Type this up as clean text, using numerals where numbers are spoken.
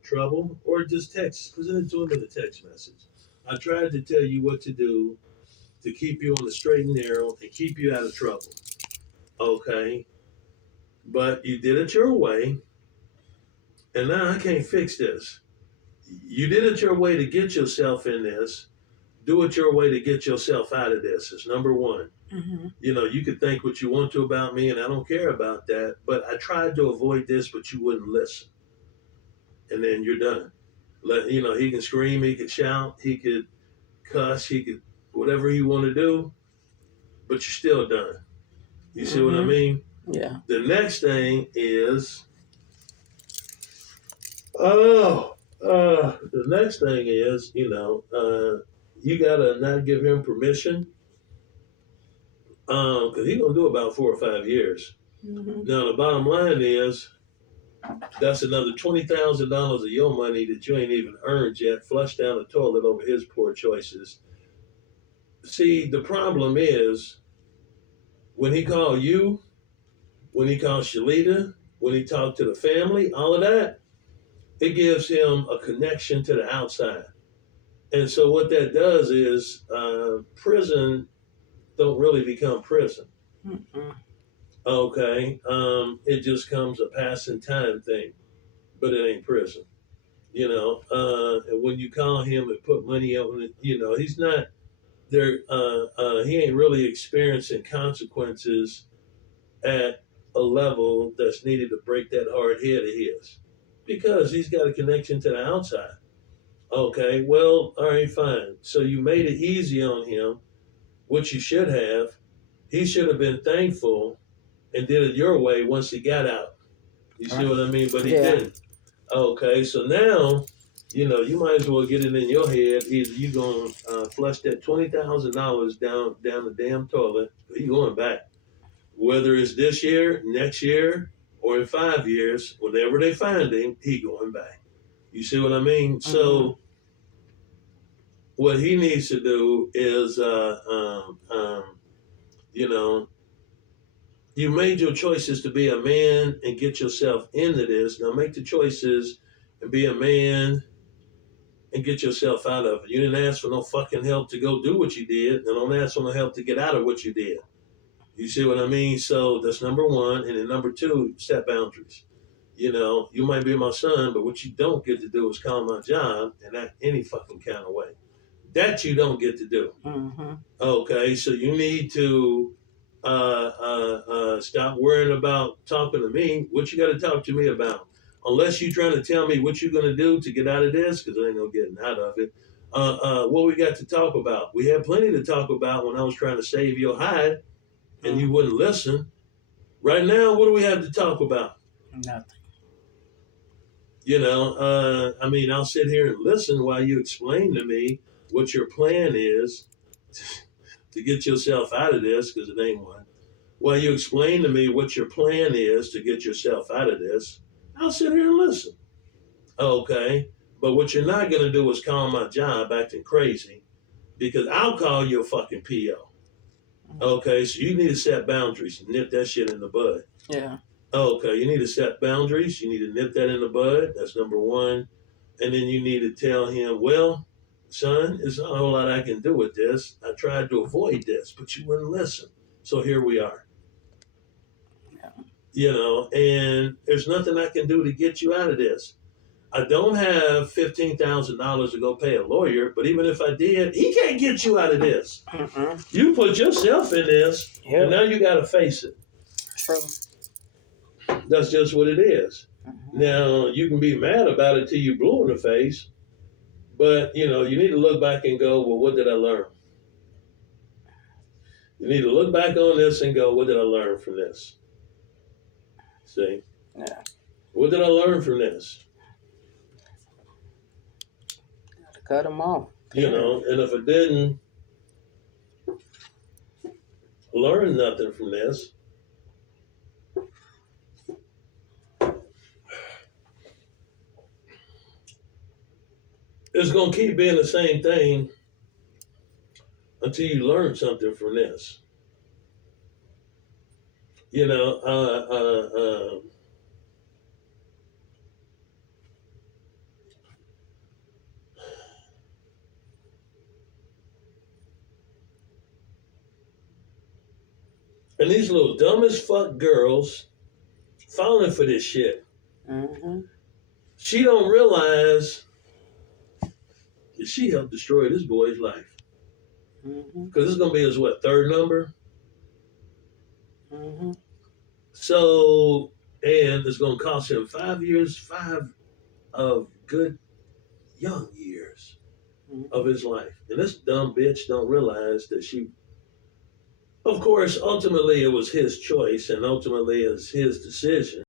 of trouble, or just text, present it to him in a text message. I tried to tell you what to do to keep you on the straight and narrow and keep you out of trouble. Okay, but you did it your way, and now I can't fix this. You did it your way to get yourself in this. Do it your way to get yourself out of this. Is number one. Mm-hmm. You could think what you want to about me, and I don't care about that. But I tried to avoid this, but you wouldn't listen, and then you're done. He can scream, he could shout, he could cuss, he could whatever he want to do, but you're still done. You see what I Mm-hmm. mean? Yeah. The next thing is, oh, the next thing is, you gotta not give him permission, because he's gonna do about 4 or 5 years. Mm-hmm. Now the bottom line is, that's another $20,000 of your money that you ain't even earned yet, flushed down the toilet over his poor choices. See, the problem is when he called you, when he called Shalita, when he talked to the family, all of that, it gives him a connection to the outside. And so what that does is prison don't really become prison. Mm-hmm. Okay, it just comes a passing time thing, but it ain't prison. And when you call him and put money on it, he's not there. He ain't really experiencing consequences at a level that's needed to break that hard head of his, because he's got a connection to the outside. Okay, well, all right, fine. So you made it easy on him, which you should have. He should have been thankful and did it your way once he got out. You see what I mean? But he Yeah. didn't. Okay, so now, you might as well get it in your head. Either you gonna flush that $20,000 down the damn toilet, or you going back. Whether it's this year, next year, or in 5 years, whenever they find him, he going back. You see what I mean? Mm-hmm. So what he needs to do is, you know, you made your choices to be a man and get yourself into this. Now make the choices and be a man and get yourself out of it. You didn't ask for no fucking help to go do what you did, and don't ask for no help to get out of what you did. You see what I mean? So that's number one. And then number two, set boundaries. You might be my son, but what you don't get to do is call my job and act any fucking kind of way. That you don't get to do. Mm-hmm. Okay, so you need to stop worrying about talking to me. What you got to talk to me about? Unless you're trying to tell me what you're going to do to get out of this, because I ain't no getting out of it. What we got to talk about? We had plenty to talk about when I was trying to save your hide, and you wouldn't listen. Right now, what do we have to talk about? Nothing. I'll sit here and listen while you explain to me what your plan is to get yourself out of this, because it ain't one. While you explain to me what your plan is to get yourself out of this, I'll sit here and listen. Okay. But what you're not going to do is call my job acting crazy, because I'll call you a fucking PO. Okay. So you need to set boundaries and nip that shit in the bud. Yeah. Okay. You need to set boundaries. You need to nip that in the bud. That's number one. And then you need to tell him, well, son, there's not a whole lot I can do with this. I tried to avoid this, but you wouldn't listen. So here we are. And there's nothing I can do to get you out of this. I don't have $15,000 to go pay a lawyer, but even if I did, he can't get you out of this. Mm-hmm. You put yourself in this, and now you got to face it. True. That's just what it is. Mm-hmm. Now, you can be mad about it till you blue in the face, but, you need to look back and go, well, what did I learn? You need to look back on this and go, what did I learn from this? See? Yeah. What did I learn from this? Gotta cut them off. And if I didn't learn nothing from this, it's going to keep being the same thing until you learn something from this. You know, uh, uh, uh, And these little dumb as fuck girls falling for this shit. Mm-hmm. She don't realize that she helped destroy this boy's life. Mm-hmm. Because this is going to be his, what, third number? Mm-hmm. So, and it's going to cost him 5 years, 5 of good young years of his life. And this dumb bitch don't realize that she, of course, ultimately it was his choice and ultimately it's his decision.